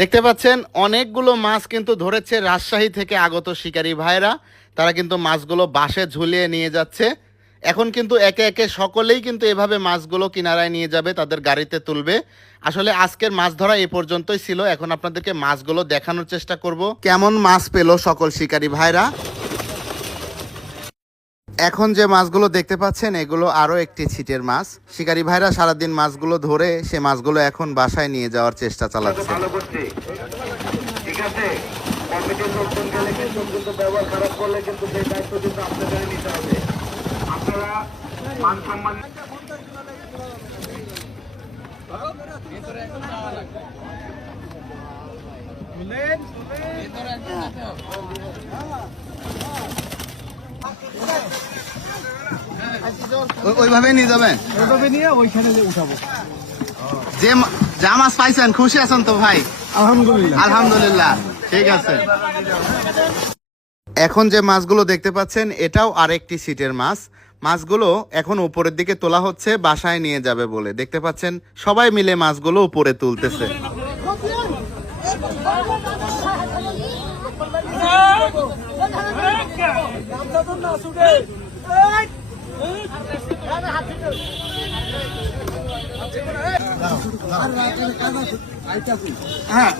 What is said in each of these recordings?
দেখতে পাচ্ছেন অনেকগুলো মাছ কিন্তু ধরেছে রাজশাহী থেকে আগত শিকারী ভাইরা। তারা কিন্তু মাছগুলো বাসে ঝুলিয়ে নিয়ে যাচ্ছে। এখন কিন্তু একে একে সকলেই কিন্তু এভাবে মাছগুলো কিনারায় নিয়ে যাবে, তাদের গাড়িতে তুলবে। আসলে আজকের মাছ ধরা এই পর্যন্তই ছিল। এখন আপনাদেরকে মাছগুলো দেখানোর চেষ্টা করব, কেমন মাছ পেল সকল শিকারী ভাইরা। এখন যে মাছগুলো দেখতে পাচ্ছেন এগুলো আরো একটি ছিটের মাছ। শিকারী ভাইরা সারাদিন মাছগুলো ধরে সে মাছগুলো এখন বাসায় নিয়ে যাওয়ার চেষ্টা চালাচ্ছে। ঠিক আছে, কমিটির লোকজন গেলে কিন্তু ব্যবহার খারাপ করলে কিন্তু সেই দায়িত্ব কিন্তু আপনাদের নিতে হবে। আপনারা মান সম্মান ওইভাবে নিয়ে যাবেন, ওইভাবে নিয়ে ওইখানে উঠাবো। যে যা মাছ পাইছেন খুশি আছেন তো ভাই? আলহামদুলিল্লাহ, আলহামদুলিল্লাহ, ঠিক আছে। এখন যে মাছগুলো দেখতে পাচ্ছেন এটাও আরেকটি সিটের মাছ। মাছগুলো এখন উপরের দিকে তোলা হচ্ছে বাসায় নিয়ে যাবে বলে। দেখতে পাচ্ছেন সবাই মিলে মাছগুলো উপরে তুলতেছে। হ্যাঁ,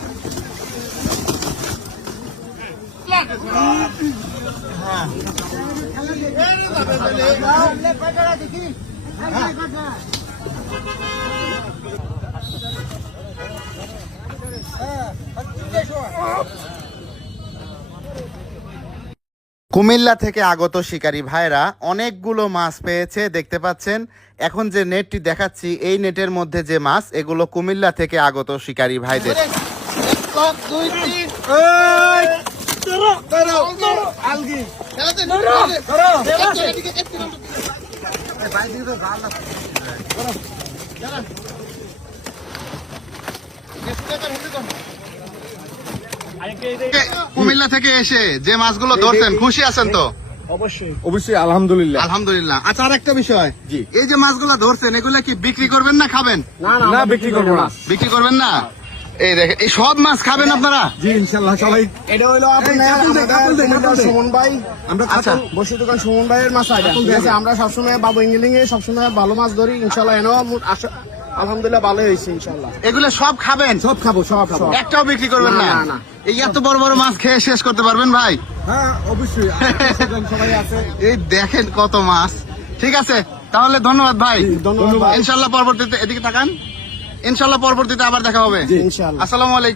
কুমিল্লা থেকে আগত শিকারী ভাইরা অনেকগুলো মাছ পেয়েছে দেখতে পাচ্ছেন। এখন যে নেটটি দেখাচ্ছি এই নেটের মধ্যে যে মাছ, এগুলো কুমিল্লা থেকে আগত শিকারী ভাইদের। কুমিল্লা থেকে এসে যে মাছগুলো ধরছেন খুশি আছেন তো? অবশ্যই আলহামদুলিল্লাহ। আলহামদুলিল্লাহ। আচ্ছা, আর একটা বিষয়, এই যে মাছগুলো ধরছেন এগুলা কি বিক্রি করবেন না খাবেন? না, বিক্রি করবো না। বিক্রি করবেন না? এই দেখেন, এই সব মাছ খাবেন আপনারা? জি ইনশাল্লাহ সবাই। এটা হইলো আপনার সুমন ভাই, আমরা আচ্ছা। বসে দোকান সুমন ভাইয়ের মাছ। ঠিক আছে, আমরা সবসময় বাবু ইঞ্জিনিয়ারিং এ সবসময় ভালো মাছ ধরি ইনশাল্লাহ। এনেও আলহামদুলিল্লাহ ভালো হয়েছে ইনশাল্লাহ। এগুলো সব খাবেন? সব খাবো, সব খাবো। একটাও বিক্রি করবেন না? না। এই এত বড় বড় মাছ খেয়ে শেষ করতে পারবেন ভাই? হ্যাঁ অবশ্যই, সবাই আছে। এই দেখেন কত মাছ। ঠিক আছে, তাহলে ধন্যবাদ ভাই। ধন্যবাদ। ইনশাল্লাহ পরবর্তীতে, এদিকে তাকান, ইনশাল্লাহ পরবর্তীতে আবার দেখা হবে। ইনশাল্লাহ। আসসালামু আলাইকুম।